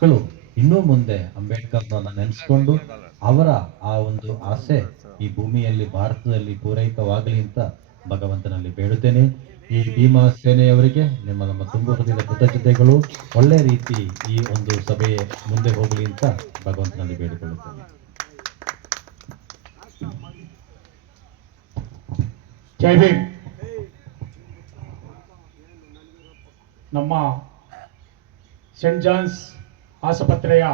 ಮಕ್ಕಳು ಇನ್ನೂ ಮುಂದೆ ಅಂಬೇಡ್ಕರ್ನನ್ನ ನೆನೆಸ್ಕೊಂಡು ಅವರ ಆ ಒಂದು ಆಸೆ ಈ ಭೂಮಿಯಲ್ಲಿ ಭಾರತದಲ್ಲಿ ಪೂರೈಕವಾಗಲಿ ಅಂತ ಭಗವಂತನಲ್ಲಿ ಬೇಡುತ್ತೇನೆ. ಈ ಭೀಮಾ ಸೇನೆಯವರಿಗೆ ನಮ್ಮ ತುಂಬು ಹೃದಯದ ಕೃತಜ್ಞತೆಗಳು. ಒಳ್ಳೆ ರೀತಿ ಈ ಒಂದು ಸಭೆ ಮುಂದೆ ಹೋಗಲಿ ಅಂತ ಭಗವಂತನಲ್ಲಿ ಬೇಡಿಕೊಳ್ಳುತ್ತೇನೆ. ಜೈ ಭೀಮ್. ನಮ್ಮ ಸೆಂಟ್ ಜಾನ್ಸ್ ಆಸ್ಪತ್ರೆಯ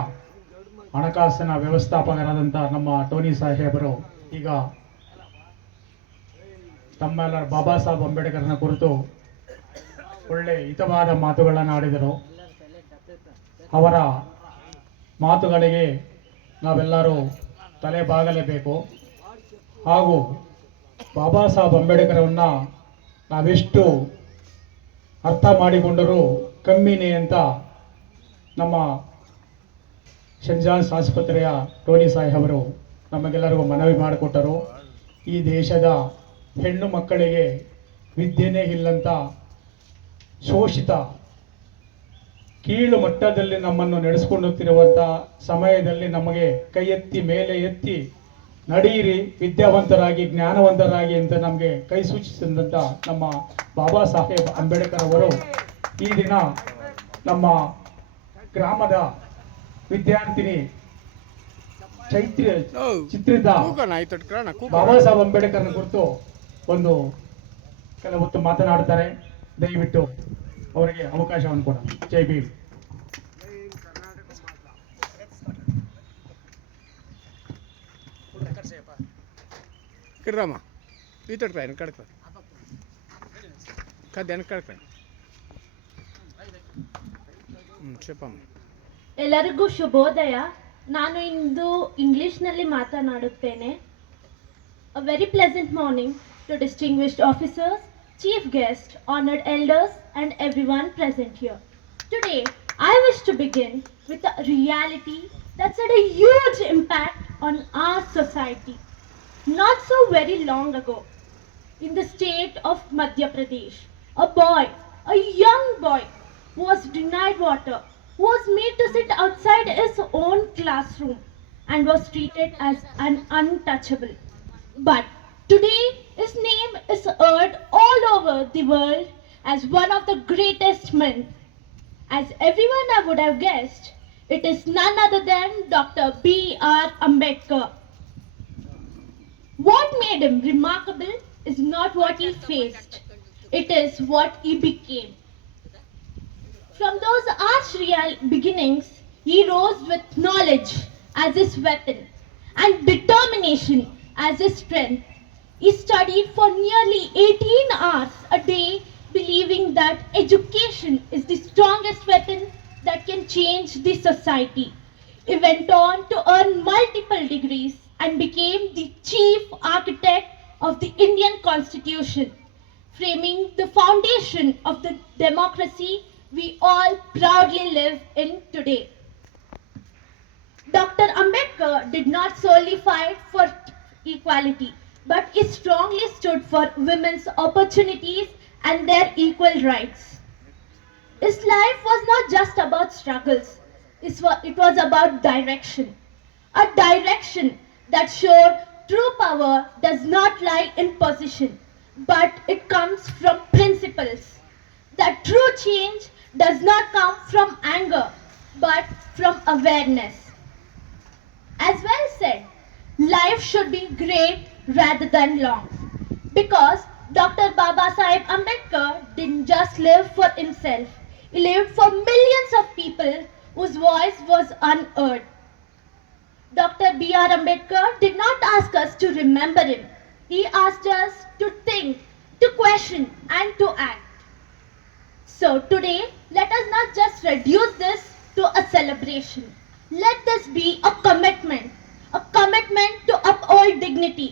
ಹಣಕಾಸಿನ ವ್ಯವಸ್ಥಾಪಕರಾದಂಥ ನಮ್ಮ ಟೋನಿ ಸಾಹೇಬರು ಈಗ ತಮ್ಮೆಲ್ಲರ ಬಾಬಾ ಸಾಹೇಬ್ ಅಂಬೇಡ್ಕರ್ನ ಕುರಿತು ಒಳ್ಳೆ ಹಿತವಾದ ಮಾತುಗಳನ್ನು ಆಡಿದರು. ಅವರ ಮಾತುಗಳಿಗೆ ನಾವೆಲ್ಲರೂ ತಲೆ ಬಾಗಲೇಬೇಕು. ಹಾಗೂ ಬಾಬಾ ಸಾಹೇಬ್ ಅಂಬೇಡ್ಕರನ್ನು ನಾವೆಷ್ಟು ಅರ್ಥ ಮಾಡಿಕೊಂಡರೂ ಕಮ್ಮಿನೇ ಅಂತ ನಮ್ಮ ಸೆಂಟ್ ಜಾನ್ಸ್ ಆಸ್ಪತ್ರೆಯ ಟೋನಿ ಸಾಹೇಬರು ನಮಗೆಲ್ಲರಿಗೂ ಮನವಿ ಮಾಡಿಕೊಟ್ಟರು. ಈ ದೇಶದ ಹೆಣ್ಣು ಮಕ್ಕಳಿಗೆ ವಿದ್ಯೆನೇ ಇಲ್ಲಂತ ಶೋಷಿತ ಕೀಳು ಮಟ್ಟದಲ್ಲಿ ನಮ್ಮನ್ನು ನಡೆಸಿಕೊಳ್ಳುತ್ತಿರುವಂಥ ಸಮಯದಲ್ಲಿ ನಮಗೆ ಕೈ ಎತ್ತಿ ಮೇಲೆ ಎತ್ತಿ ನಡೆಯಿರಿ, ವಿದ್ಯಾವಂತರಾಗಿ ಜ್ಞಾನವಂತರಾಗಿ ಅಂತ ನಮಗೆ ಕೈ ಸೂಚಿಸಿದಂಥ ನಮ್ಮ ಬಾಬಾ ಸಾಹೇಬ್ ಅಂಬೇಡ್ಕರ್ ಅವರು ಈ ದಿನ ನಮ್ಮ ಗ್ರಾಮದ ವಿದ್ಯಾರ್ಥಿನಿ ಚಿತ್ರಿತ ಬಾಬಾ ಸಾಹೇಬ್ ಅಂಬೇಡ್ಕರ್ನ ಕುರಿತು ಒಂದು ಕೆಲವು ಹೊತ್ತು ಮಾತನಾಡುತ್ತಾರೆ. ದಯವಿಟ್ಟು ಅವರಿಗೆ ಅವಕಾಶವನ್ನು ಕೊಡೋಣ. ಜೈ ಭೀಮ್. ಕಿರ್ರಮ್ಮ ಈತಡ್ಕ ಕಡ್ಕ ಕದ್ದ ಕಡ್ಕ చెప్పಮ್ಮ. ಎಲ್ಲರಿಗೂ ಶುಭೋದಯ. ನಾನು ಇಂದು ಇಂಗ್ಲಿಷ್ನಲ್ಲಿ ಮಾತನಾಡುತ್ತೇನೆ. A very pleasant morning to distinguished officers, chief guests, honored elders, and everyone present here. Today, I wish to begin with a reality that's had a huge impact on our society. Not so very long ago, in the state of Madhya Pradesh, a young boy, was denied water, was made to sit outside his own classroom, and was treated as an untouchable. But today, his name is heard all over the world as one of the greatest men. As everyone would have guessed, it is none other than Dr. B.R. Ambedkar. What made him remarkable is not what he faced, it is what he became. From those harsh beginnings, he rose with knowledge as his weapon and determination as his strength. He studied for nearly 18 hours a day, believing that education is the strongest weapon that can change the society. He went on to earn multiple degrees and became the chief architect of the Indian Constitution, framing the foundation of the democracy we all proudly live in today. Dr. Ambedkar did not solely fight for equality, but he strongly stood for women's opportunities and their equal rights. His life was not just about struggles, it was about direction. A direction that showed true power does not lie in position, but it comes from principles. That true change does not come from anger, but from awareness. As well said, life should be great rather than long. Because Dr. Baba Saheb Ambedkar didn't just live for himself, he lived for millions of people whose voice was unheard. Dr. B.R. Ambedkar did not ask us to remember him. He asked us to think, to question, and to act. So today, let us not just reduce this to a celebration. Let this be a commitment to uphold dignity,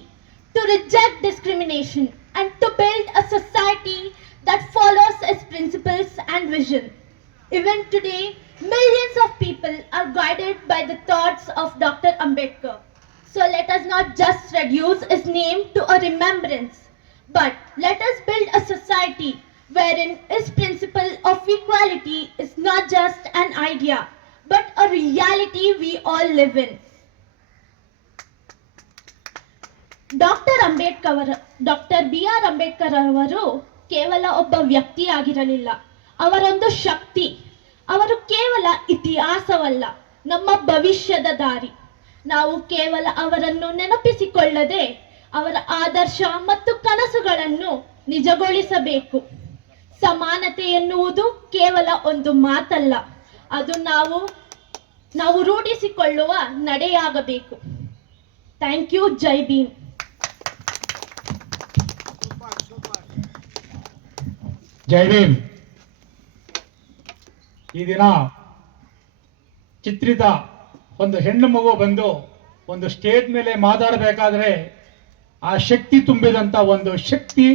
to reject discrimination, and to build a society that follows its principles and vision. Even today, millions of people are guided by the thoughts of Dr. Ambedkar. So let us not just reduce his name to a remembrance, but let us build a society wherein his principle of equality is not just an idea, but a reality we all live in. Doctor B R Ambedkar ಅವರು ಕೇವಲ ಒಬ್ಬ ವ್ಯಕ್ತಿಯಾಗಿರಲಿಲ್ಲ, ಅವರೊಂದು ಶಕ್ತಿ. ಅವರು ಕೇವಲ ಇತಿಹಾಸವಲ್ಲ, ನಮ್ಮ ಭವಿಷ್ಯದ ದಾರಿ. ನಾವು ಕೇವಲ ಅವರನ್ನು ನೆನಪಿಸಿಕೊಳ್ಳದೆ ಅವರ ಆದರ್ಶ ಮತ್ತು ಕನಸುಗಳನ್ನು ನಿಜಗೊಳಿಸಬೇಕು. ಸಮಾನತೆ ಎನ್ನುವುದು ಕೇವಲ ಒಂದು ಮಾತಲ್ಲ, ಅದು ನಾವು ರೂಢಿಸಿಕೊಳ್ಳುವ ನಡೆಯಾಗಬೇಕು. Thank you. ಜೈ ಭೀಮ್. ಜೈ ಭೀಮ್. ಈ ದಿನ ಚಿತ್ರಿತ ಒಂದು ಹೆಣ್ಣು ಮಗು ಬಂದು ಒಂದು ಸ್ಟೇಜ್ ಮೇಲೆ ಮಾತಾಡಬೇಕಾದ್ರೆ ಆ ಶಕ್ತಿ ತುಂಬಿದಂಥ ಒಂದು ಶಕ್ತಿ,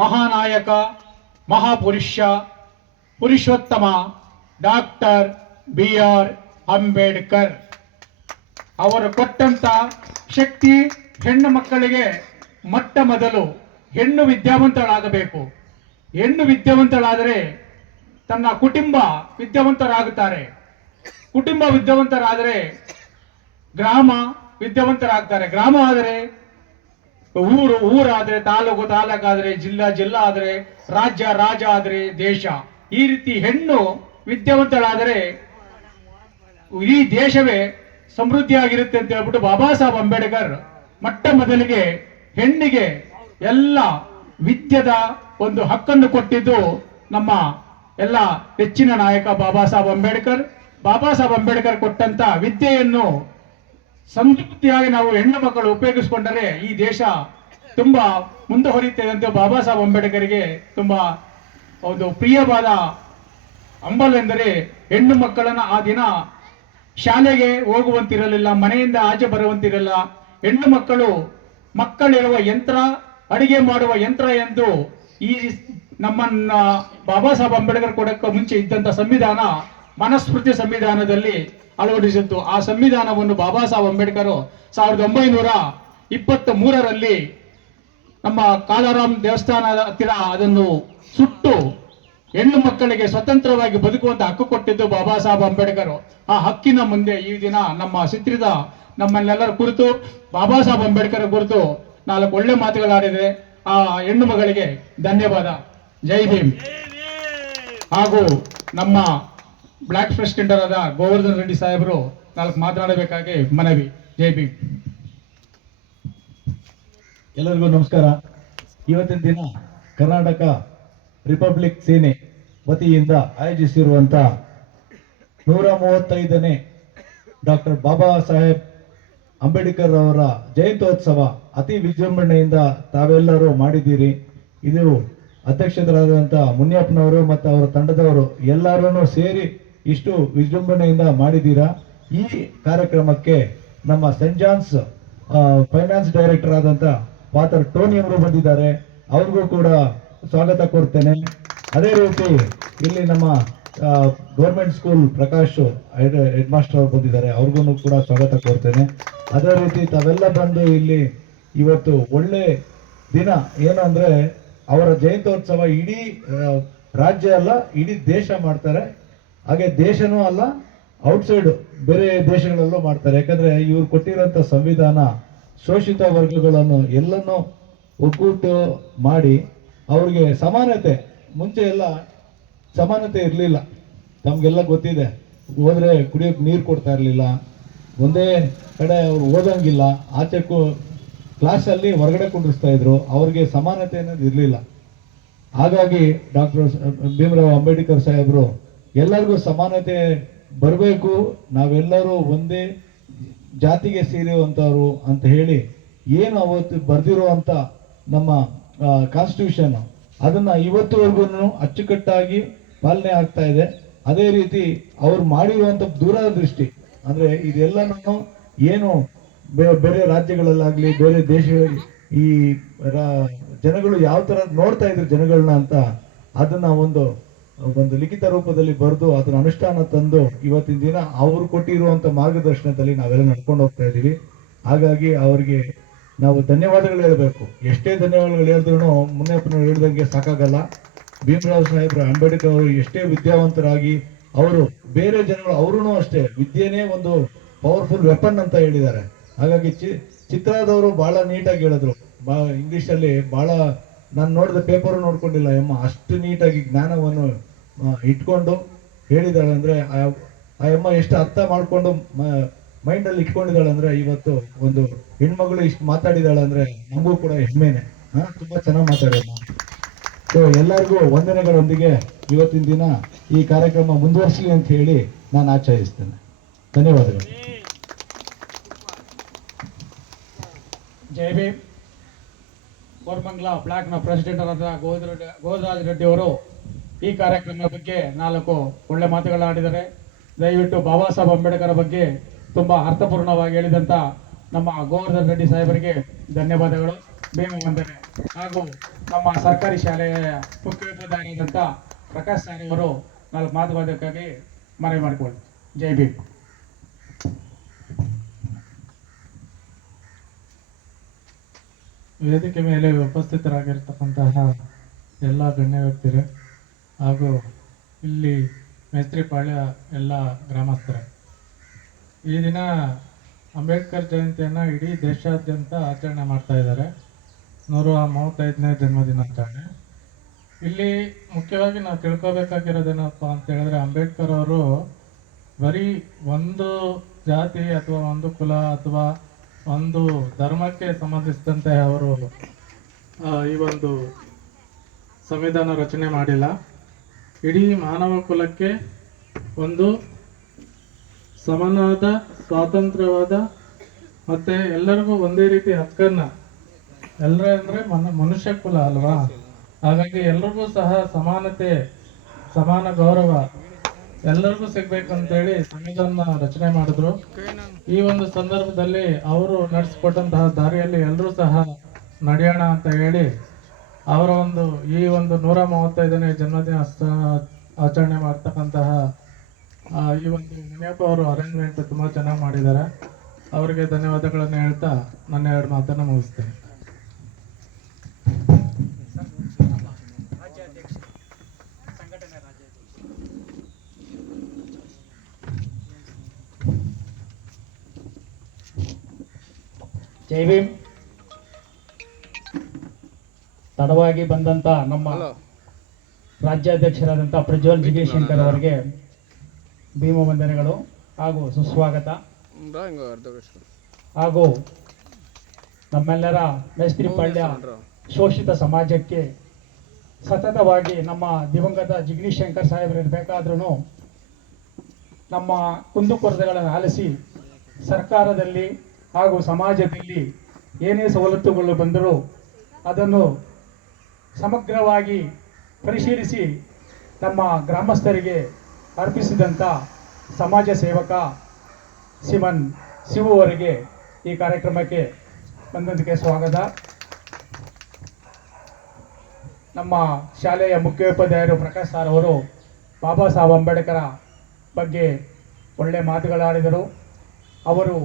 ಮಹಾನಾಯಕ, ಮಹಾಪುರುಷ, ಪುರುಷೋತ್ತಮ ಡಾಕ್ಟರ್ ಬಿ ಆರ್ ಅಂಬೇಡ್ಕರ್ ಅವರು ಕೊಟ್ಟಂತ ಶಕ್ತಿ. ಹೆಣ್ಣು ಮಕ್ಕಳಿಗೆ ಮೊಟ್ಟ ಮೊದಲು ಹೆಣ್ಣು ವಿದ್ಯಾವಂತಳಾಗಬೇಕು. ಹೆಣ್ಣು ವಿದ್ಯಾವಂತಳಾದರೆ ತನ್ನ ಕುಟುಂಬ ವಿದ್ಯಾವಂತರಾಗುತ್ತಾರೆ. ಕುಟುಂಬ ವಿದ್ಯಾವಂತರಾದರೆ ಗ್ರಾಮ ವಿದ್ಯಾವಂತರಾಗ್ತಾರೆ. ಗ್ರಾಮ ಆದರೆ ಊರಾದರೆ, ತಾಲೂಕಾದರೆ ಜಿಲ್ಲಾ ಆದರೆ ರಾಜ್ಯ ಆದರೆ ದೇಶ. ಈ ರೀತಿ ಹೆಣ್ಣು ವಿದ್ಯಾವಂತಳಾದರೆ ಇಡೀ ದೇಶವೇ ಸಮೃದ್ಧಿಯಾಗಿರುತ್ತೆ ಅಂತ ಹೇಳ್ಬಿಟ್ಟು ಬಾಬಾ ಸಾಹೇಬ್ ಅಂಬೇಡ್ಕರ್ ಮೊಟ್ಟ ಮೊದಲಿಗೆ ಹೆಣ್ಣಿಗೆ ಎಲ್ಲ ವಿದ್ಯೆದ ಒಂದು ಹಕ್ಕನ್ನು ಕೊಟ್ಟಿದ್ದು ನಮ್ಮ ಎಲ್ಲ ನೆಚ್ಚಿನ ನಾಯಕ ಬಾಬಾ ಸಾಹೇಬ್ ಅಂಬೇಡ್ಕರ್. ಬಾಬಾ ಸಾಹೇಬ್ ಅಂಬೇಡ್ಕರ್ ಕೊಟ್ಟಂತ ವಿದ್ಯೆಯನ್ನು ಸಮೃದ್ಧಿಯಾಗಿ ನಾವು ಹೆಣ್ಣು ಮಕ್ಕಳು ಉಪಯೋಗಿಸಿಕೊಂಡರೆ ಈ ದೇಶ ತುಂಬಾ ಮುಂದೆ ಹೊರೀತದೆ ಅಂತ ಬಾಬಾ ಸಾಹೇಬ್ ಅಂಬೇಡ್ಕರ್ಗೆ ತುಂಬಾ ಒಂದು ಪ್ರಿಯವಾದ ಹಂಬಲೆಂದರೆ ಹೆಣ್ಣು ಮಕ್ಕಳನ್ನ ಆ ದಿನ ಶಾಲೆಗೆ ಹೋಗುವಂತಿರಲಿಲ್ಲ, ಮನೆಯಿಂದ ಆಚೆ ಬರುವಂತಿರಲಿಲ್ಲ. ಹೆಣ್ಣು ಮಕ್ಕಳಿರುವ ಯಂತ್ರ, ಅಡಿಗೆ ಮಾಡುವ ಯಂತ್ರ ಎಂದು ಈ ನಮ್ಮನ್ನ ಬಾಬಾ ಸಾಹೇಬ್ ಅಂಬೇಡ್ಕರ್ ಕೊಡಕ್ಕೆ ಮುಂಚೆ ಇದ್ದಂತ ಸಂವಿಧಾನ ಮನುಸ್ಮೃತಿ ಸಂವಿಧಾನದಲ್ಲಿ ಅಳವಡಿಸಿತ್ತು. ಆ ಸಂವಿಧಾನವನ್ನು ಬಾಬಾ ಸಾಹೇಬ್ ಅಂಬೇಡ್ಕರ್ 1923ರಲ್ಲಿ ನಮ್ಮ ಕಾಲಾರಾಮ್ ದೇವಸ್ಥಾನದ ಹತ್ತಿರ ಅದನ್ನು ಸುಟ್ಟು ಹೆಣ್ಣು ಮಕ್ಕಳಿಗೆ ಸ್ವತಂತ್ರವಾಗಿ ಬದುಕುವಂತ ಹಕ್ಕು ಕೊಟ್ಟಿದ್ದು ಬಾಬಾ ಸಾಹೇಬ್ ಅಂಬೇಡ್ಕರ್. ಆ ಹಕ್ಕಿನ ಮುಂದೆ ಈ ದಿನ ನಮ್ಮ ಚಿತ್ರಿತ ನಮ್ಮನ್ನೆಲ್ಲರ ಕುರಿತು ಬಾಬಾ ಸಾಹೇಬ್ ಅಂಬೇಡ್ಕರ್ ಕುರಿತು 4 ಒಳ್ಳೆ ಮಾತುಗಳಾಡಿದರೆ ಆ ಹೆಣ್ಣು ಮಗಳಿಗೆ ಧನ್ಯವಾದ. ಜೈ ಭೀಮ್. ಹಾಗೂ ನಮ್ಮ ಬ್ಲಾಕ್ ಪ್ರೆಸಿಡೆಂಟ್ ಆದ ಗೋವರ್ಧನ್ ರೆಡ್ಡಿ ಸಾಹೇಬರು 4 ಮಾತನಾಡಬೇಕಾಗಿ ಮನವಿ. ಜೈ ಭೀಮ್. ಎಲ್ಲರಿಗೂ ನಮಸ್ಕಾರ. ಇವತ್ತಿನ ದಿನ ಕರ್ನಾಟಕ ರಿಪಬ್ಲಿಕ್ ಸೇನೆ ವತಿಯಿಂದ ಆಯೋಜಿಸಿರುವಂತ 135ನೇ ಡಾಕ್ಟರ್ ಬಾಬಾ ಸಾಹೇಬ್ ಅಂಬೇಡ್ಕರ್ ಅವರ ಜಯಂತ್ಯೋತ್ಸವ ಅತಿ ವಿಜೃಂಭಣೆಯಿಂದ ತಾವೆಲ್ಲರೂ ಮಾಡಿದ್ದೀರಿ. ಇದು ಅಧ್ಯಕ್ಷರಾದಂಥ ಮುನಿಯಪ್ಪನವರು ಮತ್ತು ಅವರ ತಂಡದವರು ಎಲ್ಲರೂ ಸೇರಿ ಇಷ್ಟು ವಿಜೃಂಭಣೆಯಿಂದ ಮಾಡಿದ್ದೀರಾ. ಈ ಕಾರ್ಯಕ್ರಮಕ್ಕೆ ನಮ್ಮ ಸೆಂಟ್ ಜಾನ್ಸ್ ಫೈನಾನ್ಸ್ ಡೈರೆಕ್ಟರ್ ಆದಂಥ ಫಾದರ್ ಟೋನಿ ಅವರು ಬಂದಿದ್ದಾರೆ, ಅವ್ರಿಗೂ ಕೂಡ ಸ್ವಾಗತ ಕೋರ್ತೇನೆ. ಅದೇ ರೀತಿ ಇಲ್ಲಿ ನಮ್ಮ government school Prakash head master ಅವರು ಬಂದಿದ್ದಾರೆ, ಅವ್ರಿಗೂ ಕೂಡ ಸ್ವಾಗತ ಕೋರ್ತೇನೆ. ಅದೇ ರೀತಿ ತಾವೆಲ್ಲ ಬಂದು ಇಲ್ಲಿ ಇವತ್ತು ಒಳ್ಳೆ ದಿನ ಏನು ಅಂದ್ರೆ ಅವರ ಜಯಂತ್ಯೋತ್ಸವ ಇಡೀ ರಾಜ್ಯ ಅಲ್ಲ ಇಡೀ ದೇಶ ಮಾಡ್ತಾರೆ. ಹಾಗೆ ದೇಶನೂ ಅಲ್ಲ, ಔಟ್ಸೈಡ್ ಬೇರೆ ದೇಶಗಳಲ್ಲೂ ಮಾಡ್ತಾರೆ. ಯಾಕಂದ್ರೆ ಇವ್ರು ಕೊಟ್ಟಿರೋಂಥ ಸಂವಿಧಾನ ಶೋಷಿತ ವರ್ಗಗಳನ್ನು ಎಲ್ಲನೂ ಒಕ್ಕೂಟು ಮಾಡಿ ಅವ್ರಿಗೆ ಸಮಾನತೆ, ಮುಂಚೆ ಎಲ್ಲ ಸಮಾನತೆ ಇರಲಿಲ್ಲ, ತಮಗೆಲ್ಲ ಗೊತ್ತಿದೆ. ಹೋದ್ರೆ ಕುಡಿಯೋಕೆ ನೀರು ಕೊಡ್ತಾ ಇರಲಿಲ್ಲ, ಒಂದೇ ಕಡೆ ಅವ್ರು ಓದಂಗಿಲ್ಲ, ಆಚೆ ಕ್ಲಾಸಲ್ಲಿ ಹೊರಗಡೆ ಕುಂಡಿಸ್ತಾ ಇದ್ರು, ಅವ್ರಿಗೆ ಸಮಾನತೆ ಅನ್ನೋದು ಇರಲಿಲ್ಲ. ಹಾಗಾಗಿ ಡಾಕ್ಟರ್ ಭೀಮರಾವ್ ಅಂಬೇಡ್ಕರ್ ಸಾಹೇಬರು ಎಲ್ಲರಿಗೂ ಸಮಾನತೆ ಬರಬೇಕು, ನಾವೆಲ್ಲರೂ ಒಂದೇ ಜಾತಿಗೆ ಸೇರುವಂಥವ್ರು ಅಂತ ಹೇಳಿ ಏನು ಅವತ್ತು ಬರೆದಿರುವಂಥ ನಮ್ಮ ಕಾನ್ಸ್ಟಿಟ್ಯೂಷನ್ ಅದನ್ನು ಇವತ್ತುವರೆಗೂ ಅಚ್ಚುಕಟ್ಟಾಗಿ ಪಾಲನೆ ಆಗ್ತಾ ಇದೆ. ಅದೇ ರೀತಿ ಅವ್ರು ಮಾಡಿರುವಂಥ ದೂರದೃಷ್ಟಿ ಅಂದರೆ ಇದೆಲ್ಲನೂ ಏನು ಬೇರೆ ರಾಜ್ಯಗಳಲ್ಲಾಗಲಿ ಬೇರೆ ದೇಶಗಳಲ್ಲಿ ಈ ಜನಗಳು ಯಾವ ಥರ ನೋಡ್ತಾ ಇದ್ರು ಜನಗಳನ್ನ ಅಂತ ಅದನ್ನು ಒಂದು ಲಿಖಿತ ರೂಪದಲ್ಲಿ ಬರೆದು ಅದನ್ನ ಅನುಷ್ಠಾನ ತಂದು ಇವತ್ತಿನ ದಿನ ಅವರು ಕೊಟ್ಟಿರುವಂಥ ಮಾರ್ಗದರ್ಶನದಲ್ಲಿ ನಾವೆಲ್ಲ ನಡ್ಕೊಂಡು ಹೋಗ್ತಾ ಇದ್ದೀವಿ. ಹಾಗಾಗಿ ಅವರಿಗೆ ನಾವು ಧನ್ಯವಾದಗಳು ಹೇಳಬೇಕು. ಎಷ್ಟೇ ಧನ್ಯವಾದಗಳು ಹೇಳಿದ್ರು ಮುನ್ನಪ್ಪನವ್ರು ಹೇಳ್ದಂಗೆ ಸಾಕಾಗಲ್ಲ. ಭೀಮರಾವ್ ಸಾಹೇಬ್ರ ಅಂಬೇಡ್ಕರ್ ಅವರು ಎಷ್ಟೇ ವಿದ್ಯಾವಂತರಾಗಿ ಅವರು ಬೇರೆ ಜನಗಳು ಅವರು ಅಷ್ಟೇ ವಿದ್ಯೆನೇ ಒಂದು ಪವರ್ಫುಲ್ ವೆಪನ್ ಅಂತ ಹೇಳಿದ್ದಾರೆ. ಹಾಗಾಗಿ ಚಿತ್ರದವರು ಬಹಳ ನೀಟಾಗಿ ಹೇಳಿದ್ರು. ಇಂಗ್ಲಿಷ್ ಅಲ್ಲಿ ಬಹಳ ನಾನು ನೋಡಿದ ಪೇಪರ್ ನೋಡ್ಕೊಂಡಿಲ್ಲ ಅಮ್ಮ, ಅಷ್ಟು ನೀಟಾಗಿ ಜ್ಞಾನವನ್ನು ಇಟ್ಕೊಂಡು ಹೇಳಿದಾಳೆ. ಅಂದ್ರೆ ಆ ಅಮ್ಮ ಎಷ್ಟು ಅರ್ಥ ಮಾಡ್ಕೊಂಡು ಮೈಂಡ್ ಅಲ್ಲಿ ಇಟ್ಕೊಂಡಿದ್ದಾಳೆ ಅಂದ್ರೆ ಇವತ್ತು ಒಂದು ಹೆಣ್ಮಗಳು ಇಷ್ಟು ಮಾತಾಡಿದಾಳೆ ಅಂದ್ರೆ ನಮಗೂ ಕೂಡ ಹೆಮ್ಮೆನೆ. ತುಂಬಾ ಚೆನ್ನಾಗಿ ಮಾತಾಡೋಣ. ಸೊ ಎಲ್ಲರಿಗೂ ವಂದನೆಗಳೊಂದಿಗೆ ಇವತ್ತಿನ ದಿನ ಈ ಕಾರ್ಯಕ್ರಮ ಮುಂದುವರಿಸಲಿ ಅಂತ ಹೇಳಿ ನಾನು ಆಚರಿಸ್ತೇನೆ. ಧನ್ಯವಾದಗಳು. ಜೈ ಭೀಮ್. ಕೋರಮಂಗಲ ಬ್ಲಾಕ್ನ ಪ್ರೆಸಿಡೆಂಟ್ ಆದ ಗೋವಿಂದರಾಜ ರೆಡ್ಡಿ ಅವರು ಈ ಕಾರ್ಯಕ್ರಮದ ಬಗ್ಗೆ 4 ಒಳ್ಳೆ ಮಾತುಗಳಾಡಿದ್ದಾರೆ. ದಯವಿಟ್ಟು ಬಾಬಾ ಸಾಹೇಬ್ ಅಂಬೇಡ್ಕರ್ ಬಗ್ಗೆ ತುಂಬಾ ಅರ್ಥಪೂರ್ಣವಾಗಿ ಹೇಳಿದಂತ ನಮ್ಮ ಗೋವರ್ಧನ್ ರೆಡ್ಡಿ ಸಾಹೇಬರಿಗೆ ಧನ್ಯವಾದಗಳು, ಭೀಮ ವಂದನೆ. ಹಾಗೂ ನಮ್ಮ ಸರ್ಕಾರಿ ಶಾಲೆಯ ಮುಖ್ಯೋಪಾಧ್ಯಾಯರಾದಂಥ ಪ್ರಕಾಶ್ ಸರ್ ಅವರು 4 ಮಾತುಗಳಕ್ಕಾಗಿ ಮನವಿ ಮಾಡಿಕೊಳ್ಳಿ. ಜೈ ಭೀಮ್. ವೇದಿಕೆ ಮೇಲೆ ಉಪಸ್ಥಿತರಾಗಿರ್ತಕ್ಕಂತಹ ಎಲ್ಲ ಗಣ್ಯ ವ್ಯಕ್ತಿರೇ ಹಾಗೂ ಇಲ್ಲಿ ಮೇಸ್ತ್ರಿಪಾಳ್ಯ ಎಲ್ಲ ಗ್ರಾಮಸ್ಥರೇ, ಈ ದಿನ ಅಂಬೇಡ್ಕರ್ ಜಯಂತಿಯನ್ನು ಇಡೀ ದೇಶಾದ್ಯಂತ ಆಚರಣೆ ಮಾಡ್ತಾ ಇದ್ದಾರೆ. 135ನೇ ಜನ್ಮದಿನಾಚರಣೆ. ಇಲ್ಲಿ ಮುಖ್ಯವಾಗಿ ನಾವು ತಿಳ್ಕೊಬೇಕಾಗಿರೋದೇನಪ್ಪ ಅಂತ ಹೇಳಿದ್ರೆ, ಅಂಬೇಡ್ಕರ್ ಅವರು ಬರೀ ಒಂದು ಜಾತಿ ಅಥವಾ ಒಂದು ಕುಲ ಅಥವಾ ಒಂದು ಧರ್ಮಕ್ಕೆ ಸಂಬಂಧಿಸಿದಂತೆ ಅವರು ಈ ಒಂದು ಸಂವಿಧಾನ ರಚನೆ ಮಾಡಿಲ್ಲ. ಇಡೀ ಮಾನವ ಕುಲಕ್ಕೆ ಒಂದು ಸಮನಾದ ಸ್ವಾತಂತ್ರ್ಯವಾದ ಮತ್ತೆ ಎಲ್ಲರಿಗೂ ಒಂದೇ ರೀತಿ ಹಕ್ಕನ್ನ, ಎಲ್ಲರ ಅಂದ್ರೆ ಮನುಷ್ಯ ಕುಲ ಅಲ್ವಾ, ಹಾಗಾಗಿ ಎಲ್ರಿಗೂ ಸಹ ಸಮಾನತೆ, ಸಮಾನ ಗೌರವ ಎಲ್ಲರಿಗೂ ಸಿಗ್ಬೇಕಂತೇಳಿ ಸಂವಿಧಾನ ರಚನೆ ಮಾಡಿದ್ರು. ಈ ಒಂದು ಸಂದರ್ಭದಲ್ಲಿ ಅವರು ನಡೆಸಿಕೊಟ್ಟಂತಹ ದಾರಿಯಲ್ಲಿ ಎಲ್ಲರೂ ಸಹ ನಡೆಯೋಣ ಅಂತ ಹೇಳಿ ಅವರ ಈ ಒಂದು 135ನೇ ಜನ್ಮದಿನ ಆಚರಣೆ ಮಾಡ್ತಕ್ಕಂತಹ ಈ ಒಂದು ಮುನಿಯಪ್ಪ ಅವರು ಅರೇಂಜ್ಮೆಂಟ್ ತುಂಬಾ ಚೆನ್ನಾಗಿ ಮಾಡಿದ್ದಾರೆ. ಅವರಿಗೆ ಧನ್ಯವಾದಗಳನ್ನು ಹೇಳ್ತಾ ನನ್ನ 2 ಮಾತನ್ನು ಮುಗಿಸ್ತೇನೆ. ಜೈ ಭೀಮ್. ತಡವಾಗಿ ಬಂದಂತ ನಮ್ಮ ರಾಜ್ಯಾಧ್ಯಕ್ಷರಾದಂಥ ಪ್ರಜ್ವಲ್ ಜಿಗೇಶಂಕರ್ ಅವರಿಗೆ ಭೀಮ ವಂದನೆಗಳು ಹಾಗೂ ಸುಸ್ವಾಗತ. ಹಾಗೂ ನಮ್ಮೆಲ್ಲರ ಮೇಸ್ತ್ರಿಪಾಳ್ಯ ಶೋಷಿತ ಸಮಾಜಕ್ಕೆ ಸತತವಾಗಿ ನಮ್ಮ ದಿವಂಗತ ಜಿಗ್ನೀಶ್ ಶಂಕರ್ ಸಾಹೇಬರು ಇರಬೇಕಾದ್ರೂ ನಮ್ಮ ಕುಂದುಕೊರತೆಗಳನ್ನು ಆಲಿಸಿ ಸರ್ಕಾರದಲ್ಲಿ ಹಾಗೂ ಸಮಾಜದಲ್ಲಿ ಏನೇ ಸವಲತ್ತುಗಳು ಬಂದರೂ ಅದನ್ನು ಸಮಗ್ರವಾಗಿ ಪರಿಶೀಲಿಸಿ ತಮ್ಮ ಗ್ರಾಮಸ್ಥರಿಗೆ ಅರ್ಪಿಸಿದಂಥ ಸಮಾಜ ಸೇವಕ ಸಿಮನ್ ಶಿವು ಅವರಿಗೆ ಈ ಕಾರ್ಯಕ್ರಮಕ್ಕೆ ಬಂದದಕ್ಕೆ ಸ್ವಾಗತ. ನಮ್ಮ ಶಾಲೆಯ ಮುಖ್ಯೋಪಾಧ್ಯಾಯರು ಪ್ರಕಾಶ್ ಸರ್ ಅವರು ಬಾಬಾ ಸಾಹೇಬ್ ಅಂಬೇಡ್ಕರ ಬಗ್ಗೆ ಒಳ್ಳೆ ಮಾತುಗಳಾಡಿದರು. ಅವರು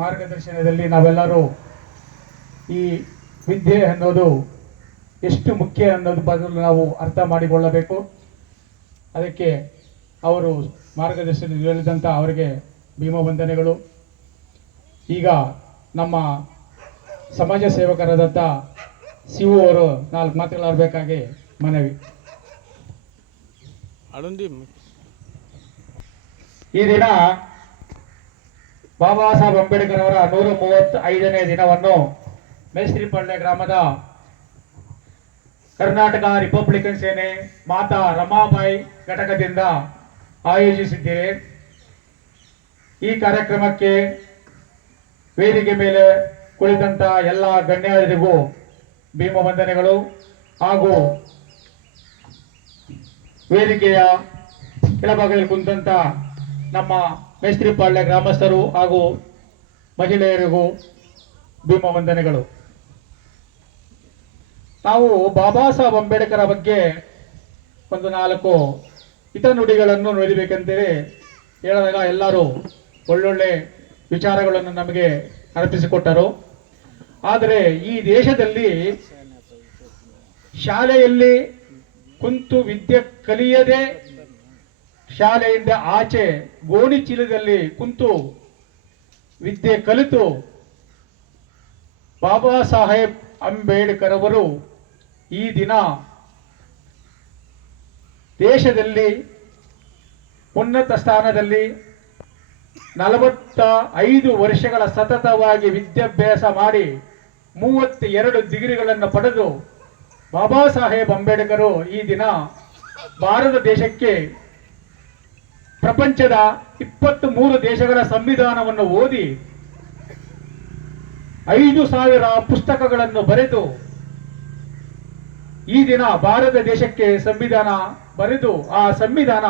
ಮಾರ್ಗದರ್ಶನದಲ್ಲಿ ನಾವೆಲ್ಲರೂ ಈ ವಿದ್ಯೆ ಅನ್ನೋದು ಎಷ್ಟು ಮುಖ್ಯ ಅನ್ನೋದು ಬದಲು ನಾವು ಅರ್ಥ ಮಾಡಿಕೊಳ್ಳಬೇಕು. ಅದಕ್ಕೆ ಅವರು ಮಾರ್ಗದರ್ಶನ ಹೇಳಿದಂಥ ಅವರಿಗೆ ಭೀಮ ವಂದನೆಗಳು. ಈಗ ನಮ್ಮ ಸಮಾಜ ಸೇವಕರಾದಂಥ ಶಿವು ಅವರು 4 ಮಾತುಗಳಾಡಬೇಕಾಗಿ ಮನವಿ. ಈ ದಿನ ಬಾಬಾ ಸಾಹೇಬ್ ಅಂಬೇಡ್ಕರ್ ಅವರ 135ನೇ ದಿನವನ್ನು ಮೇಸ್ತ್ರಿಪಾಳ್ಯ ಗ್ರಾಮದ ಕರ್ನಾಟಕ ರಿಪಬ್ಲಿಕನ್ ಸೇನೆ ಮಾತಾ ರಮಾಬಾಯಿ ಘಟಕದಿಂದ ಆಯೋಜಿಸಿದ್ದೇವೆ. ಈ ಕಾರ್ಯಕ್ರಮಕ್ಕೆ ವೇದಿಕೆ ಮೇಲೆ ಕುಳಿತಂತ ಎಲ್ಲ ಗಣ್ಯರಿಗೂ ಭೀಮ ವಂದನೆಗಳು ಹಾಗೂ ವೇದಿಕೆಯ ಕೆಳಭಾಗದಲ್ಲಿ ಕುಂತಂತ ನಮ್ಮ ಮೇಸ್ತ್ರಿಪಾಳ್ಯ ಗ್ರಾಮಸ್ಥರು ಹಾಗೂ ಮಹಿಳೆಯರಿಗೂ ಭೀಮ ವಂದನೆಗಳು. ನಾವು ಬಾಬಾ ಸಾಹೇಬ್ ಅಂಬೇಡ್ಕರ್ ಬಗ್ಗೆ ಒಂದು 4 ಹಿತನುಡಿಗಳನ್ನು ನುಡಿಬೇಕೆಂತೇಳಿ ಹೇಳಿದಾಗ ಎಲ್ಲರೂ ಒಳ್ಳೊಳ್ಳೆ ವಿಚಾರಗಳನ್ನು ನಮಗೆ ಅರ್ಪಿಸಿಕೊಟ್ಟರು. ಆದರೆ ಈ ದೇಶದಲ್ಲಿ ಶಾಲೆಯಲ್ಲಿ ಕುಂತು ವಿದ್ಯೆ ಕಲಿಯದೆ ಶಾಲೆಯಿಂದ ಆಚೆ ಗೋಣಿ ಚೀಲದಲ್ಲಿ ಕುಂತು ವಿದ್ಯೆ ಕಲಿತು ಬಾಬಾ ಸಾಹೇಬ್ ಅಂಬೇಡ್ಕರ್ ಅವರು ಈ ದಿನ ದೇಶದಲ್ಲಿ ಉನ್ನತ ಸ್ಥಾನದಲ್ಲಿ 45 ವರ್ಷಗಳ ಸತತವಾಗಿ ವಿದ್ಯಾಭ್ಯಾಸ ಮಾಡಿ 32 ಡಿಗ್ರಿಗಳನ್ನು ಪಡೆದು ಬಾಬಾ ಸಾಹೇಬ್ ಅಂಬೇಡ್ಕರ್ ಈ ದಿನ ಭಾರತ ದೇಶಕ್ಕೆ ಪ್ರಪಂಚದ 23 ದೇಶಗಳ ಸಂವಿಧಾನವನ್ನು ಓದಿ 5,000 ಪುಸ್ತಕಗಳನ್ನು ಬರೆದು ಈ ದಿನ ಭಾರತ ದೇಶಕ್ಕೆ ಸಂವಿಧಾನ ಬರೆದು ಆ ಸಂವಿಧಾನ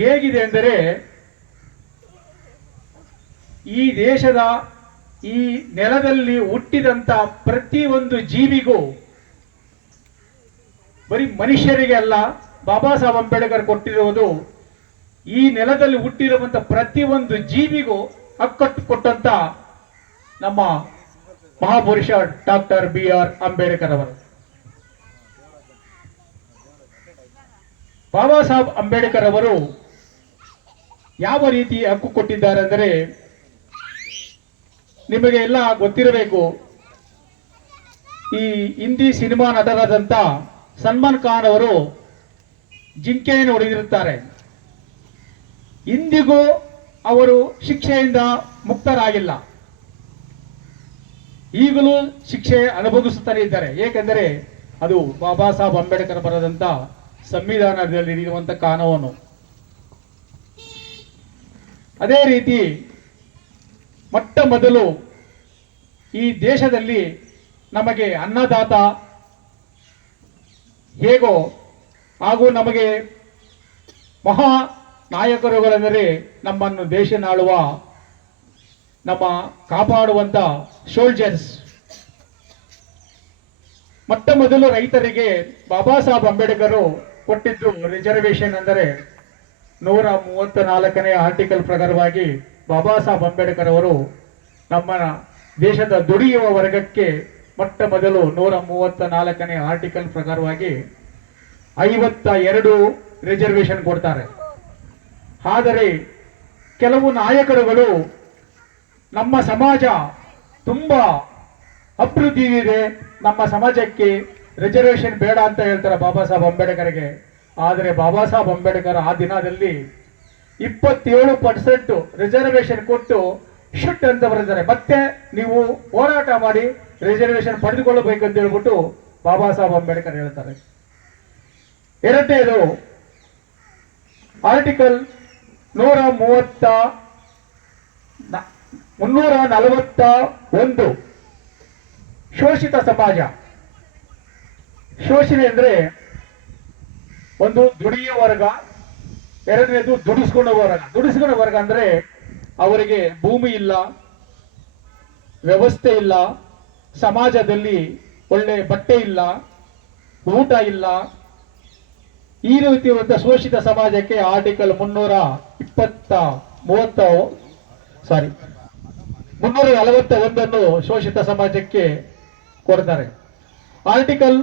ಹೇಗಿದೆ ಎಂದರೆ ಈ ದೇಶದ ಈ ನೆಲದಲ್ಲಿ ಹುಟ್ಟಿದಂತ ಪ್ರತಿಯೊಂದು ಜೀವಿಗೂ ಬರೀ ಮನುಷ್ಯರಿಗೆ ಅಲ್ಲ, ಬಾಬಾ ಸಾಹೇಬ್ ಅಂಬೇಡ್ಕರ್ ಕೊಟ್ಟಿರುವುದು ಈ ನೆಲದಲ್ಲಿ ಹುಟ್ಟಿರುವಂತ ಪ್ರತಿಯೊಂದು ಜೀವಿಗೂ ಹಕ್ಕಟ್ಟು ಕೊಟ್ಟಂತ ನಮ್ಮ ಮಹಾಪುರುಷ ಡಾಕ್ಟರ್ BR ಅಂಬೇಡ್ಕರ್ ಅವರು. ಬಾಬಾ ಸಾಹೇಬ್ ಅಂಬೇಡ್ಕರ್ ಅವರು ಯಾವ ರೀತಿ ಹಕ್ಕು ಕೊಟ್ಟಿದ್ದಾರೆ ಅಂದರೆ ನಿಮಗೆ ಎಲ್ಲ ಗೊತ್ತಿರಬೇಕು. ಈ ಹಿಂದಿ ಸಿನಿಮಾ ನಟರಾದಂತ ಸಲ್ಮಾನ್ ಖಾನ್ ಅವರು ಜಿಂಕೆಯನ್ನು ಹೊಡೆದಿರುತ್ತಾರೆ. ಇಂದಿಗೂ ಅವರು ಶಿಕ್ಷೆಯಿಂದ ಮುಕ್ತರಾಗಿಲ್ಲ, ಈಗಲೂ ಶಿಕ್ಷೆ ಅನುಭವಿಸುತ್ತಲೇ ಇದ್ದಾರೆ. ಏಕೆಂದರೆ ಅದು ಬಾಬಾ ಸಾಹೇಬ್ ಅಂಬೇಡ್ಕರ್ ಬರೆದಂತ ಸಂವಿಧಾನದಲ್ಲಿ ಇರುವಂತ ಕಾನೂನು. ಅದೇ ರೀತಿ ಮೊಟ್ಟ ಮೊದಲು ಈ ದೇಶದಲ್ಲಿ ನಮಗೆ ಅನ್ನದಾತ ಹೇಗೋ ಹಾಗೂ ನಮಗೆ ಮಹಾ ನಾಯಕರುಗಳೆಂದರೆ ನಮ್ಮನ್ನು ದೇಶನಾಳುವ ನಮ್ಮ ಕಾಪಾಡುವಂತ ಸೋಲ್ಜರ್ಸ್. ಮೊಟ್ಟ ಮೊದಲು ರೈತರಿಗೆ ಬಾಬಾ ಸಾಹೇಬ್ ಅಂಬೇಡ್ಕರ್ ಕೊಟ್ಟಿದ್ದು ರಿಸರ್ವೇಶನ್ ಅಂದರೆ 134ನೇ ಆರ್ಟಿಕಲ್ ಪ್ರಕಾರವಾಗಿ ಬಾಬಾ ಸಾಹೇಬ್ ಅಂಬೇಡ್ಕರ್ ಅವರು ನಮ್ಮ ದೇಶದ ದುಡಿಯುವ ವರ್ಗಕ್ಕೆ ಮೊಟ್ಟ ಮೊದಲು 134ನೇ ಆರ್ಟಿಕಲ್ ಪ್ರಕಾರವಾಗಿ 52 ರಿಸರ್ವೇಶನ್ ಕೊಡ್ತಾರೆ. ಆದರೆ ಕೆಲವು ನಾಯಕರುಗಳು ನಮ್ಮ ಸಮಾಜ ತುಂಬಾ ಅಭಿವೃದ್ಧಿ ಇದೆ, ನಮ್ಮ ಸಮಾಜಕ್ಕೆ ರಿಸರ್ವೇಶನ್ ಬೇಡ ಅಂತ ಹೇಳ್ತಾರೆ ಬಾಬಾ ಸಾಹೇಬ್ ಅಂಬೇಡ್ಕರ್ಗೆ. ಆದರೆ ಬಾಬಾ ಸಾಹೇಬ್ ಅಂಬೇಡ್ಕರ್ ಆ ದಿನದಲ್ಲಿ 27% ರಿಸರ್ವೇಶನ್ ಕೊಟ್ಟು ಶುಟ್ ಅಂತ ಬರೆದಿದ್ದಾರೆ. ಮತ್ತೆ ನೀವು ಹೋರಾಟ ಮಾಡಿ ರಿಸರ್ವೇಶನ್ ಪಡೆದುಕೊಳ್ಳಬೇಕು ಅಂತ ಹೇಳ್ಬಿಟ್ಟು ಬಾಬಾ ಸಾಹೇಬ್ ಅಂಬೇಡ್ಕರ್ ಹೇಳ್ತಾರೆ. ಎರಡನೇದು ಆರ್ಟಿಕಲ್ 341 ಶೋಷಿತ ಸಮಾಜ. ಶೋಷಣೆ ಅಂದ್ರೆ ಒಂದು ದುಡಿಯುವ ವರ್ಗ, ಎರಡನೇದು ದುಡಿಸ್ಕೊಳ್ಳೋ ವರ್ಗ. ದುಡಿಸ್ಕೊಳ್ಳೋ ವರ್ಗ ಅಂದ್ರೆ ಅವರಿಗೆ ಭೂಮಿ ಇಲ್ಲ, ವ್ಯವಸ್ಥೆ ಇಲ್ಲ, ಸಮಾಜದಲ್ಲಿ ಒಳ್ಳೆ ಬಟ್ಟೆ ಇಲ್ಲ, ಊಟ ಇಲ್ಲ. ಈ ರೀತಿ ಒಂದು ಶೋಷಿತ ಸಮಾಜಕ್ಕೆ ಆರ್ಟಿಕಲ್ 341 ಶೋಷಿತ ಸಮಾಜಕ್ಕೆ ಕೊಡ್ತಾರೆ. ಆರ್ಟಿಕಲ್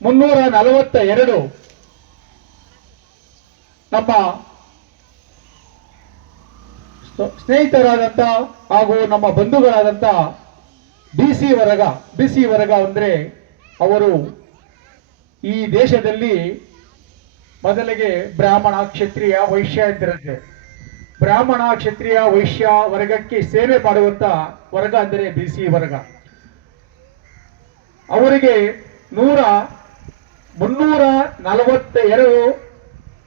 342 ನಮ್ಮ ಸ್ನೇಹಿತರಾದಂತ ಹಾಗೂ ನಮ್ಮ ಬಂಧುಗಳಾದಂತ ಬಿಸಿ ವರ್ಗ ಅಂದ್ರೆ ಅವರು ಈ ದೇಶದಲ್ಲಿ ಮೊದಲಿಗೆ ಬ್ರಾಹ್ಮಣ, ಕ್ಷತ್ರಿಯ, ವೈಶ್ಯ ಅಂತಿರುತ್ತೆ. ಬ್ರಾಹ್ಮಣ, ಕ್ಷತ್ರಿಯ, ವೈಶ್ಯ ವರ್ಗಕ್ಕೆ ಸೇವೆ ಮಾಡುವಂತ ವರ್ಗ ಅಂದರೆ ಬಿಸಿ ವರ್ಗ. ಅವರಿಗೆ 342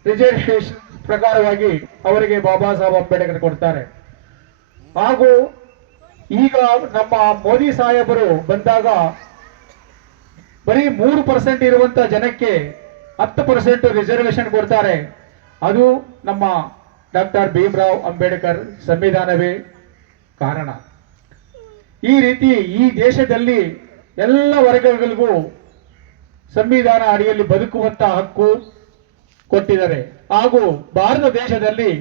ರಿಸರ್ವೇಶನ್ ಪ್ರಕಾರವಾಗಿ ಅವರಿಗೆ ಬಾಬಾ ಸಾಹೇಬ್ ಅಂಬೇಡ್ಕರ್ ಕೊಡ್ತಾರೆ. ಹಾಗೂ ಈಗ ನಮ್ಮ ಮೋದಿ ಸಾಹೇಬರು ಬಂದಾಗ ಬರೀ 3% ಇರುವಂತ ಜನಕ್ಕೆ 10% ರಿಸರ್ವೇಶನ್ ಕೊಡ್ತಾರೆ. ಅದು ನಮ್ಮ ಡಾಕ್ಟರ್ ಭೀಮರಾವ್ ಅಂಬೇಡ್ಕರ್ ಸಂವಿಧಾನವೇ ಕಾರಣ. ಈ ರೀತಿ ಈ ದೇಶದಲ್ಲಿ ಎಲ್ಲ ವರ್ಗಗಳಿಗೂ ಸಂವಿಧಾನ ಅಡಿಯಲ್ಲಿ ಬದುಕುವಂತ ಹಕ್ಕು ಕೊಟ್ಟಿದ್ದಾರೆ. ಹಾಗೂ ಭಾರತ ದೇಶದಲ್ಲಿ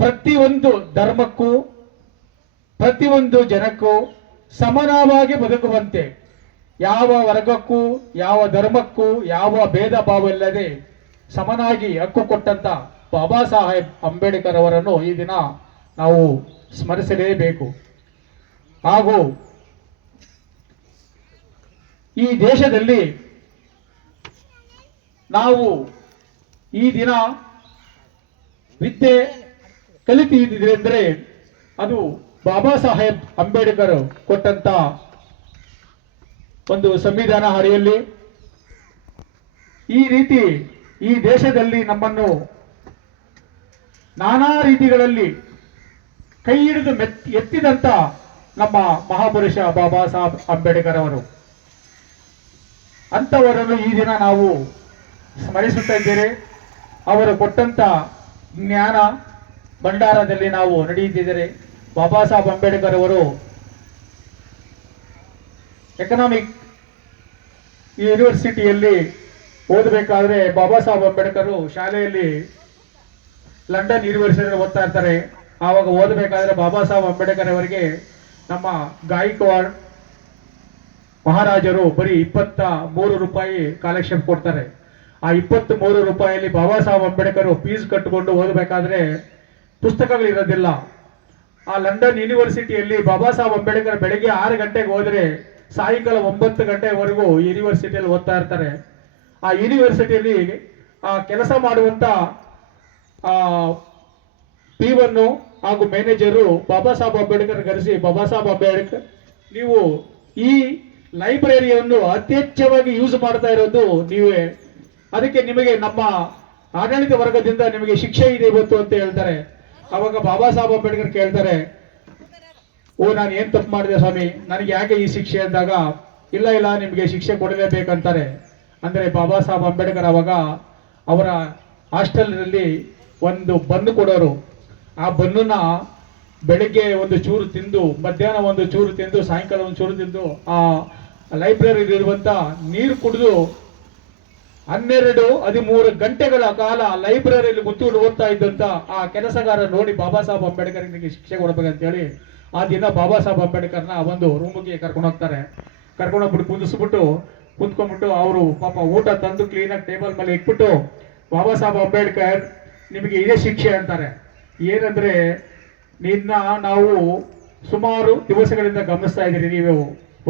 ಪ್ರತಿಯೊಂದು ಧರ್ಮಕ್ಕೂ ಪ್ರತಿಯೊಂದು ಜನಕ್ಕೂ ಸಮಾನವಾಗಿ ಬದುಕುವಂತೆ ಯಾವ ವರ್ಗಕ್ಕೂ ಯಾವ ಧರ್ಮಕ್ಕೂ ಯಾವ ಭೇದ ಭಾವ ಇಲ್ಲದೆ ಸಮನಾಗಿ ಹಕ್ಕು ಕೊಟ್ಟಂತ ಬಾಬಾ ಸಾಹೇಬ್ ಅಂಬೇಡ್ಕರ್ ಅವರನ್ನು ಈ ದಿನ ನಾವು ಸ್ಮರಿಸಲೇಬೇಕು. ಹಾಗೂ ಈ ದೇಶದಲ್ಲಿ ನಾವು ಈ ದಿನ ವಿದ್ಯೆ ಕಲಿತಿದ್ದೀರಿ ಅಂದರೆ ಅದು ಬಾಬಾ ಸಾಹೇಬ್ ಅಂಬೇಡ್ಕರ್ ಕೊಟ್ಟಂತ ಒಂದು ಸಂವಿಧಾನ ಅಡಿಯಲ್ಲಿ ಈ ರೀತಿ ಈ ದೇಶದಲ್ಲಿ ನಮ್ಮನ್ನು ನಾನಾ ರೀತಿಗಳಲ್ಲಿ ಕೈ ಹಿಡಿದು ಎತ್ತಿದಂತ ನಮ್ಮ ಮಹಾಪುರುಷ ಬಾಬಾ ಸಾಹೇಬ್ ಅಂಬೇಡ್ಕರ್ ಅವರು, ಅಂಥವರನ್ನು ಈ ದಿನ ನಾವು ಸ್ಮರಿಸುತ್ತಾ ಇದ್ದೇವೆ. ಅವರು ಕೊಟ್ಟಂತ ಜ್ಞಾನ ಭಂಡಾರದಲ್ಲಿ ನಾವು ನಡೆಯುತ್ತಿದ್ದೇವೆ. ಬಾಬಾ ಸಾಹೇಬ್ ಅಂಬೇಡ್ಕರ್ ಅವರು ಎಕನಾಮಿಕ್ ಯೂನಿವರ್ಸಿಟಿಯಲ್ಲಿ ಓದಬೇಕಾದ್ರೆ ಬಾಬಾ ಸಾಹೇಬ್ ಅಂಬೇಡ್ಕರ್ ಶಾಲೆಯಲ್ಲಿ ಲಂಡನ್ ಯೂನಿವರ್ಸಿಟಿಯಲ್ಲಿ ಓದ್ತಾ ಇರ್ತಾರೆ. ಆವಾಗ ಓದಬೇಕಾದ್ರೆ ಬಾಬಾ ಸಾಹೇಬ್ ಅಂಬೇಡ್ಕರ್ ಅವರಿಗೆ ನಮ್ಮ ಗಾಯಕ್ವಾಡ್ ಮಹಾರಾಜರು ಬರೀ 23 ರೂಪಾಯಿ ಕಾಲಕ್ಷೇಪ್ ಕೊಡ್ತಾರೆ. ಆ 23 ರೂಪಾಯಿಯಲ್ಲಿ ಬಾಬಾ ಸಾಹೇಬ್ ಅಂಬೇಡ್ಕರ್ ಫೀಸ್ ಕಟ್ಟಿಕೊಂಡು ಓದಬೇಕಾದ್ರೆ ಪುಸ್ತಕಗಳಿರೋದಿಲ್ಲ. ಆ ಲಂಡನ್ ಯೂನಿವರ್ಸಿಟಿಯಲ್ಲಿ ಬಾಬಾ ಸಾಹೇಬ್ ಅಂಬೇಡ್ಕರ್ ಬೆಳಗ್ಗೆ 6 ಗಂಟೆಗೆ ಹೋದ್ರೆ ಸಾಯಂಕಾಲ 9 ಗಂಟೆವರೆಗೂ ಯೂನಿವರ್ಸಿಟಿಯಲ್ಲಿ ಓದ್ತಾ ಇರ್ತಾರೆ. ಆ ಯೂನಿವರ್ಸಿಟಿಯಲ್ಲಿ ಕೆಲಸ ಮಾಡುವಂತ P1 ಹಾಗೂ ಮ್ಯಾನೇಜರು ಬಾಬಾ ಸಾಹೇಬ್ ಅಂಬೇಡ್ಕರ್ ಕರೆಸಿ, ಬಾಬಾ ಸಾಹೇಬ್ ಅಂಬೇಡ್ಕರ್ ನೀವು ಈ ಲೈಬ್ರರಿಯನ್ನು ಅತಿ ಹೆಚ್ಚವಾಗಿ ಯೂಸ್ ಮಾಡ್ತಾ ಇರೋದು ನೀವೇ, ಅದಕ್ಕೆ ನಿಮಗೆ ನಮ್ಮ ಆಡಳಿತ ವರ್ಗದಿಂದ ನಿಮಗೆ ಶಿಕ್ಷೆ ಇದೆ ಇವತ್ತು ಅಂತ ಹೇಳ್ತಾರೆ. ಅವಾಗ ಬಾಬಾ ಸಾಹೇಬ್ ಅಂಬೇಡ್ಕರ್ ಕೇಳ್ತಾರೆ, ಓ ನಾನು ಏನ್ ತಪ್ಪು ಮಾಡಿದೆ ಸ್ವಾಮಿ, ನನಗೆ ಯಾಕೆ ಈ ಶಿಕ್ಷೆ ಅಂದಾಗ, ಇಲ್ಲ ಇಲ್ಲ ನಿಮಗೆ ಶಿಕ್ಷೆ ಕೊಡಲೇಬೇಕಂತಾರೆ. ಅಂದ್ರೆ ಬಾಬಾ ಸಾಹೇಬ್ ಅಂಬೇಡ್ಕರ್ ಅವಾಗ ಅವರ ಹಾಸ್ಟೆಲ್ನಲ್ಲಿ ಒಂದು ಬನ್ನು ಕೊಡೋರು. ಆ ಬನ್ನನ್ನ ಬೆಳಿಗ್ಗೆ ಒಂದು ಚೂರು ತಿಂದು, ಮಧ್ಯಾಹ್ನ ಒಂದು ಚೂರು ತಿಂದು, ಸಾಯಂಕಾಲ ಒಂದು ಚೂರು ತಿಂದು ಆ ಲೈಬ್ರರಿ ಇರುವಂತ ನೀರು ಕುಡಿದು 12-13 ಗಂಟೆಗಳ ಕಾಲ ಲೈಬ್ರರಿಯಲ್ಲಿ ಕೂತ್ಕೊಂಡು ಓದ್ತಾ ಇದ್ದಂತ ಆ ಕೆಲಸಗಾರ ನೋಡಿ ಬಾಬಾ ಸಾಹೇಬ್ ಅಂಬೇಡ್ಕರ್ಗೆ ಶಿಕ್ಷೆ ಕೊಡಬೇಕಂತ ಹೇಳಿ ಆ ದಿನ ಬಾಬಾ ಸಾಹೇಬ್ ಅಂಬೇಡ್ಕರ್ನ ಒಂದು ರೂಮಿಗೆ ಕರ್ಕೊಂಡು ಹೋಗ್ತಾರೆ. ಕರ್ಕೊಂಡು ಹೋಗ್ಬಿಟ್ಟು ಕುಂತ್ಕೊಂಡ್ಬಿಟ್ಟು ಅವರು ಪಾಪ ಊಟ ತಂದು ಕ್ಲೀನಾಗಿ ಟೇಬಲ್ ಮೇಲೆ ಇಟ್ಬಿಟ್ಟು, ಬಾಬಾ ಸಾಹೇಬ್ ಅಂಬೇಡ್ಕರ್ ನಿಮಗೆ ಇದೇ ಶಿಕ್ಷೆ ಅಂತಾರೆ. ಏನಂದ್ರೆ ನಿನ್ನ ನಾವು ಸುಮಾರು ದಿವಸಗಳಿಂದ ಗಮನಿಸ್ತಾ ಇದ್ದೀರಿ, ನೀವು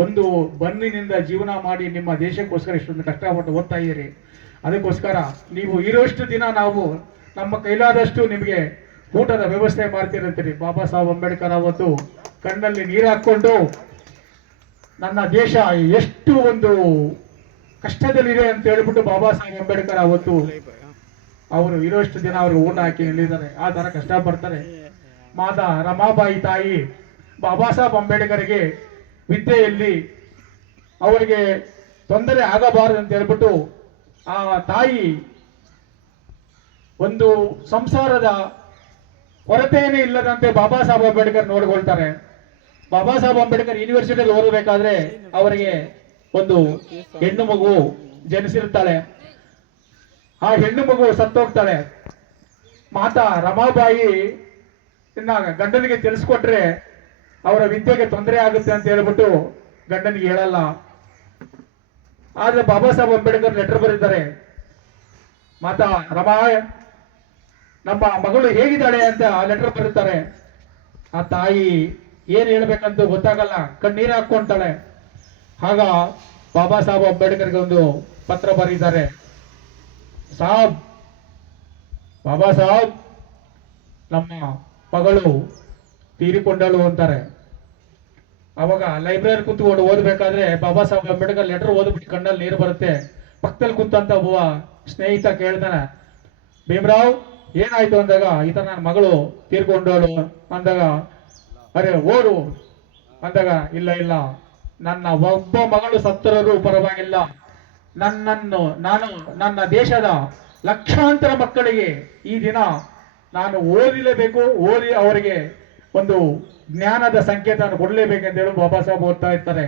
ಒಂದು ಬನ್ನಿನಿಂದ ಜೀವನ ಮಾಡಿ ನಿಮ್ಮ ದೇಶಕ್ಕೋಸ್ಕರ ಇಷ್ಟೊಂದು ಕಷ್ಟಪಟ್ಟು ಓದ್ತಾ ಇದ್ದೀರಿ. ಅದಕ್ಕೋಸ್ಕರ ನೀವು ಇರೋಷ್ಟು ದಿನ ನಾವು ನಮ್ಮ ಕೈಲಾದಷ್ಟು ನಿಮಗೆ ಊಟದ ವ್ಯವಸ್ಥೆ ಮಾಡ್ತಿರ್ತೀರಿ. ಬಾಬಾ ಸಾಹೇಬ್ ಅಂಬೇಡ್ಕರ್ ಅವತ್ತು ಕಣ್ಣಲ್ಲಿ ನೀರು ಹಾಕೊಂಡು ನನ್ನ ದೇಶ ಎಷ್ಟು ಒಂದು ಕಷ್ಟದಲ್ಲಿದೆ ಅಂತ ಹೇಳ್ಬಿಟ್ಟು ಬಾಬಾ ಸಾಹೇಬ್ ಅಂಬೇಡ್ಕರ್ ಅವತ್ತು ಅವರು ಇರೋಷ್ಟು ದಿನ ಅವ್ರಿಗೆ ಊಟ ಹಾಕಿ ನಿಲ್ಲಿದ್ದಾರೆ. ಆ ತರ ಕಷ್ಟಪಡ್ತಾರೆ. ಮಾತಾ ರಮಾಬಾಯಿ ತಾಯಿ ಬಾಬಾ ಸಾಹೇಬ್ ಅಂಬೇಡ್ಕರ್ಗೆ ವಿದ್ಯೆಯಲ್ಲಿ ಅವರಿಗೆ ತೊಂದರೆ ಆಗಬಾರದು ಅಂತ ಹೇಳ್ಬಿಟ್ಟು ಆ ತಾಯಿ ಒಂದು ಸಂಸಾರದ ಕೊರತೆಯೇ ಇಲ್ಲದಂತೆ ಬಾಬಾ ಸಾಹೇಬ್ ಅಂಬೇಡ್ಕರ್ ನೋಡಿಕೊಳ್ತಾರೆ. ಬಾಬಾ ಸಾಹೇಬ್ ಅಂಬೇಡ್ಕರ್ ಯೂನಿವರ್ಸಿಟಿಯಲ್ಲಿ ಓದಬೇಕಾದ್ರೆ ಅವರಿಗೆ ಒಂದು ಹೆಣ್ಣು ಮಗು ಜನಿಸಿರುತ್ತಾಳೆ. ಆ ಹೆಣ್ಣು ಮಗು ಸತ್ತೋಗ್ತಾಳೆ. ಮಾತಾ ರಮಾಬಾಯಿ ಇನ್ನ ಗಂಡನಿಗೆ ತಿಳಿಸ್ಕೊಟ್ರೆ ಅವರ ವಿದ್ಯೆಗೆ ತೊಂದರೆ ಆಗುತ್ತೆ ಅಂತ ಹೇಳ್ಬಿಟ್ಟು ಗಂಡನಿಗೆ ಹೇಳಲ್ಲ. ಆದ್ರೆ ಬಾಬಾ ಸಾಹೇಬ್ ಅಂಬೇಡ್ಕರ್ ಲೆಟರ್ ಬರೀತಾರೆ, ಮಾತಾ ರಮಾ ನಮ್ಮ ಮಗಳು ಹೇಗಿದ್ದಾಳೆ ಅಂತ ಲೆಟರ್ ಬರೀತಾರೆ. ಆ ತಾಯಿ ಏನ್ ಹೇಳ್ಬೇಕಂತ ಗೊತ್ತಾಗಲ್ಲ, ಕಣ್ಣೀರು ಹಾಕೊಂತಾಳೆ. ಆಗ ಬಾಬಾ ಸಾಹೇಬ್ ಅಂಬೇಡ್ಕರ್ಗೆ ಒಂದು ಪತ್ರ ಬರೀತಾರೆ, ಸಾಬ್ ಬಾಬಾ ಸಾಹೇಬ್ ನಮ್ಮ ಮಗಳು ತೀರಿಕೊಂಡಳು ಅಂತಾರೆ. ಅವಾಗ ಲೈಬ್ರರಿ ಕುತ್ಕೊಂಡು ಓದಬೇಕಾದ್ರೆ ಬಾಬಾ ಸಾಹೇಬ್ ಅಂಬೇಡ್ಕರ್ ಲೆಟರ್ ಓದ್ಬಿಟ್ಟು ಕಣ್ಣಲ್ಲಿ ನೀರು ಬರುತ್ತೆ. ಪಕ್ಕದಲ್ಲಿ ಕುಂತಂತ ಒಬ್ಬ ಸ್ನೇಹಿತ ಕೇಳ್ತಾನೆ, ಭೀಮರಾವ್ ಏನಾಯ್ತು ಅಂದಾಗ, ಈ ತರ ನನ್ನ ಮಗಳು ತೀರ್ಕೊಂಡಳು ಅಂದಾಗ, ಅರೆ ಓಡು ಅಂದಾಗ, ಇಲ್ಲ ಇಲ್ಲ ನನ್ನ ಒಬ್ಬ ಮಗಳು ಸತ್ತರೂ ಪರವಾಗಿಲ್ಲ, ನಾನು ನನ್ನ ದೇಶದ ಲಕ್ಷಾಂತರ ಮಕ್ಕಳಿಗೆ ಈ ದಿನ ನಾನು ಓದಿಲೇಬೇಕು, ಓದಿ ಅವರಿಗೆ ಒಂದು ಜ್ಞಾನದ ಸಂಕೇತವನ್ನು ಕೊಡಲೇಬೇಕೆಂತ ಹೇಳಿ ಬಾಬಾ ಸಾಹೇಬ್ ಓದ್ತಾ ಇರ್ತಾರೆ.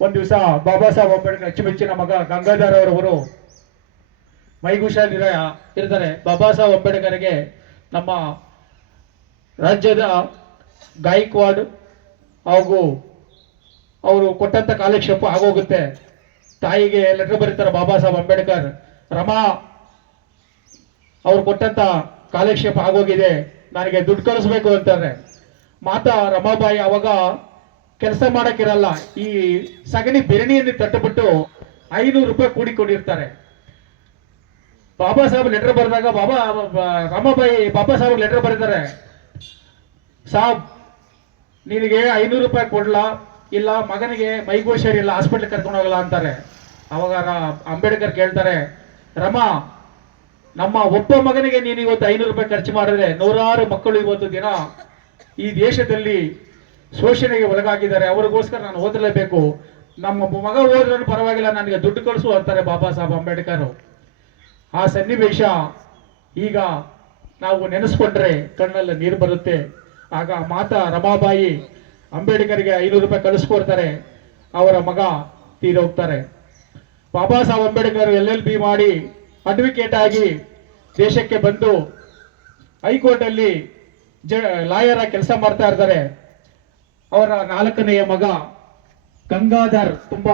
ಒಂದ್ ದಿವಸ ಬಾಬಾ ಸಾಹೇಬ್ ಅಂಬೇಡ್ಕರ್ ಅಚ್ಚುಮೆಚ್ಚಿನ ಮಗ ಗಂಗಾಧರ್ ಅವರವರು ಮೈಗುಷಲ್ಲಿ ಇರ್ತಾರೆ. ಬಾಬಾ ಸಾಹೇಬ್ ಅಂಬೇಡ್ಕರ್ಗೆ ನಮ್ಮ ರಾಜ್ಯದ ಗಾಯಕ್ವಾಡ್ ಹಾಗೂ ಅವರು ಕೊಟ್ಟಂತ ಕಾಲಕ್ಷೇಪ ಆಗೋಗುತ್ತೆ. ತಾಯಿಗೆ ಲೆಟರ್ ಬರೀತಾರೆ ಬಾಬಾ ಸಾಹೇಬ್ ಅಂಬೇಡ್ಕರ್, ರಮಾ ಅವ್ರು ಕೊಟ್ಟಂತ ಕಾಲಕ್ಷೇಪ ಆಗೋಗಿದೆ, ನನಗೆ ದುಡ್ಡು ಕಳಿಸ್ಬೇಕು ಅಂತಾರೆ. ಮಾತಾ ರಮಾಬಾಯಿ ಅವಾಗ ಕೆಲಸ ಮಾಡಕ್ಕಿರಲ್ಲ, ಈ ಸಗಣಿ ಬೆರಣಿಯನ್ನು ತಟ್ಟುಬಿಟ್ಟು 500 ರೂಪಾಯಿ ಕೂಡಿಕೊಂಡಿರ್ತಾರೆ. ಬಾಬಾ ಸಾಹೇಬ್ ಲೆಟರ್ ಬರೆದಾಗ ರಮಾಬಾಯಿ ಬಾಬಾ ಸಾಹೇಬ್ ಲೆಟರ್ ಬರೀತಾರೆ, ಸಾಬ್ ನಿನಗೆ 500 ರೂಪಾಯಿ ಕೊಡ್ಲಾ, ಇಲ್ಲ ಮಗನಿಗೆ ಮೈಗೂ ಹುಷಾರಿಲ್ಲ ಹಾಸ್ಪಿಟ್ಲ್ ಕರ್ಕೊಂಡು ಹೋಗಲ್ಲ ಅಂತಾರೆ. ಅವಾಗ ಅಂಬೇಡ್ಕರ್ ಕೇಳ್ತಾರೆ, ರಮಾ ನಮ್ಮ ಒಬ್ಬ ಮಗನಿಗೆ ನೀನು ಇವತ್ತು 500 ರೂಪಾಯಿ ಖರ್ಚು ಮಾಡಿದ್ರೆ ನೂರಾರು ಮಕ್ಕಳು ಇವತ್ತು ದಿನ ಈ ದೇಶದಲ್ಲಿ ಶೋಷಣೆಗೆ ಒಳಗಾಗಿದ್ದಾರೆ, ಅವ್ರಿಗೋಸ್ಕರ ನಾನು ಓದಲೇಬೇಕು, ನಮ್ಮ ಮಗ ಓದ್ರೂ ಪರವಾಗಿಲ್ಲ, ನನಗೆ ದುಡ್ಡು ಕಳಿಸು ಅಂತಾರೆ ಬಾಬಾ ಸಾಹೇಬ್ ಅಂಬೇಡ್ಕರ್. ಆ ಸನ್ನಿವೇಶ ಈಗ ನಾವು ನೆನೆಸ್ಕೊಂಡ್ರೆ ಕಣ್ಣಲ್ಲಿ ನೀರು ಬರುತ್ತೆ. ಆಗ ಮಾತಾ ರಮಾಬಾಯಿ ಅಂಬೇಡ್ಕರ್ಗೆ 500 ರೂಪಾಯಿ ಕಳಿಸ್ಕೊಡ್ತಾರೆ, ಅವರ ಮಗ ತೀರೋಗ್ತಾರೆ. ಬಾಬಾ ಸಾಹೇಬ್ ಅಂಬೇಡ್ಕರ್ LLB ಮಾಡಿ ಅಡ್ವೊಕೇಟ್ ಆಗಿ ದೇಶಕ್ಕೆ ಬಂದು ಹೈಕೋರ್ಟ್ ಅಲ್ಲಿ ಲಾಯರ್ ಆಗಿ ಕೆಲಸ ಮಾಡ್ತಾ ಇರ್ತಾರೆ. ಅವರ 4ನೆಯ ಮಗ ಗಂಗಾಧರ್ ತುಂಬಾ